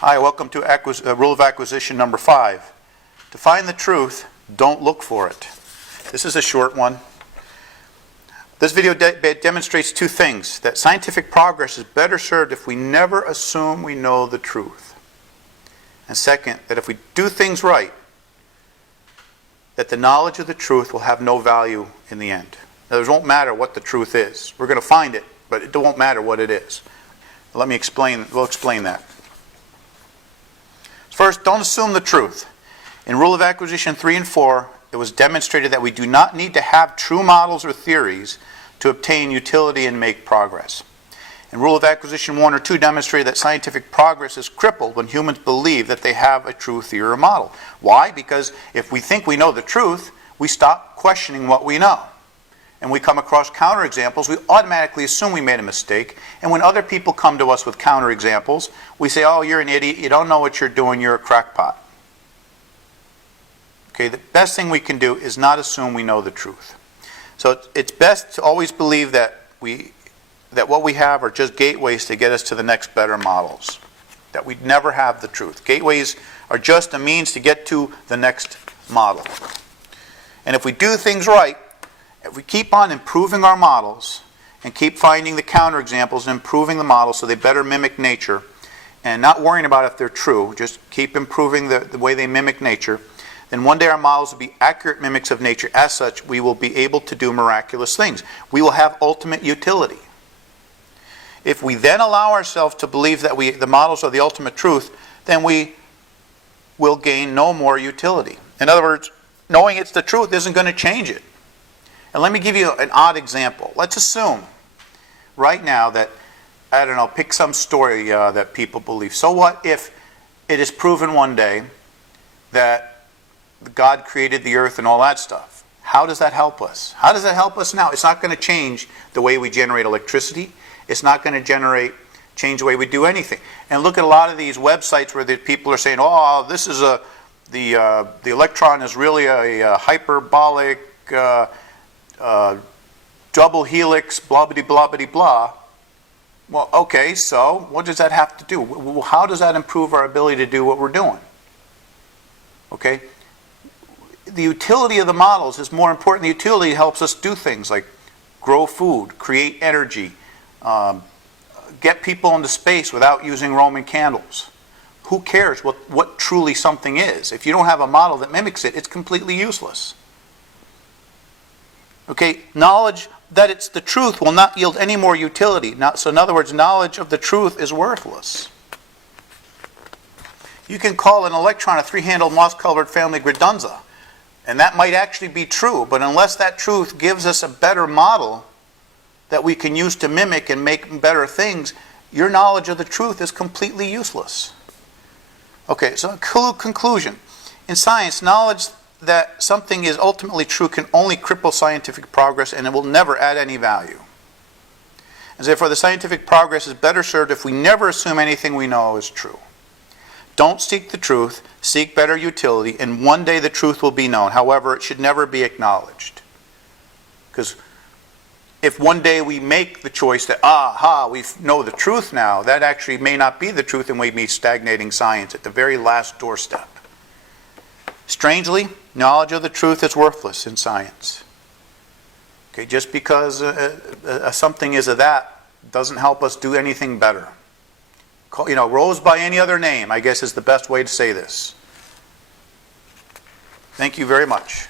Hi, welcome to rule of acquisition number 5. To find the truth, don't look for it. This is a short one. This video demonstrates two things: that scientific progress is better served if we never assume we know the truth. And second, that if we do things right, that the knowledge of the truth will have no value in the end. In other words, it won't matter what the truth is. We're going to find it, but it won't matter what it is. Let me explain. We'll explain that. First, don't assume the truth. In Rule of Acquisition 3 and 4, it was demonstrated that we do not need to have true models or theories to obtain utility and make progress. In Rule of Acquisition 1 or 2 demonstrated that scientific progress is crippled when humans believe that they have a true theory or model. Why? Because if we think we know the truth, we stop questioning what we know. And we come across counterexamples, we automatically assume we made a mistake. And when other people come to us with counterexamples, we say, oh, you're an idiot, you don't know what you're doing, you're a crackpot. Okay, the best thing we can do is not assume we know the truth. So it's best to always believe that what we have are just gateways to get us to the next better models. That we never have the truth. Gateways are just a means to get to the next model. And if we do things right, if we keep on improving our models and keep finding the counterexamples and improving the models so they better mimic nature, and not worrying about if they're true, just keep improving the way they mimic nature, then one day our models will be accurate mimics of nature. As such, we will be able to do miraculous things. We will have ultimate utility. If we then allow ourselves to believe that the models are the ultimate truth, then we will gain no more utility. In other words, knowing it's the truth isn't going to change it. And let me give you an odd example. Let's assume right now that, I don't know, pick some story that people believe. So what if it is proven one day that God created the earth and all that stuff? How does that help us? How does that help us now? It's not going to change the way we generate electricity. It's not going to change the way we do anything. And look at a lot of these websites where the people are saying, oh, this is the electron is really a hyperbolic double helix, blah-bitty-blah-bitty-blah. Well, okay, so what does that have to do? How does that improve our ability to do what we're doing? Okay? The utility of the models is more important. The utility helps us do things like grow food, create energy, get people into space without using Roman candles. Who cares what truly something is? If you don't have a model that mimics it, it's completely useless. Okay, knowledge that it's the truth will not yield any more utility. So in other words, knowledge of the truth is worthless. You can call an electron a three-handled moss-colored family Gradunza, and that might actually be true, but unless that truth gives us a better model that we can use to mimic and make better things, your knowledge of the truth is completely useless. Okay, so conclusion. In science, knowledge that something is ultimately true can only cripple scientific progress, and it will never add any value. And therefore, the scientific progress is better served if we never assume anything we know is true. Don't seek the truth, seek better utility, and one day the truth will be known. However, it should never be acknowledged. Because if one day we make the choice that, we know the truth now, that actually may not be the truth and may be stagnating science at the very last doorstep. Strangely, knowledge of the truth is worthless in science. Okay, just because something is a that doesn't help us do anything better. Rose by any other name, I guess, is the best way to say this. Thank you very much.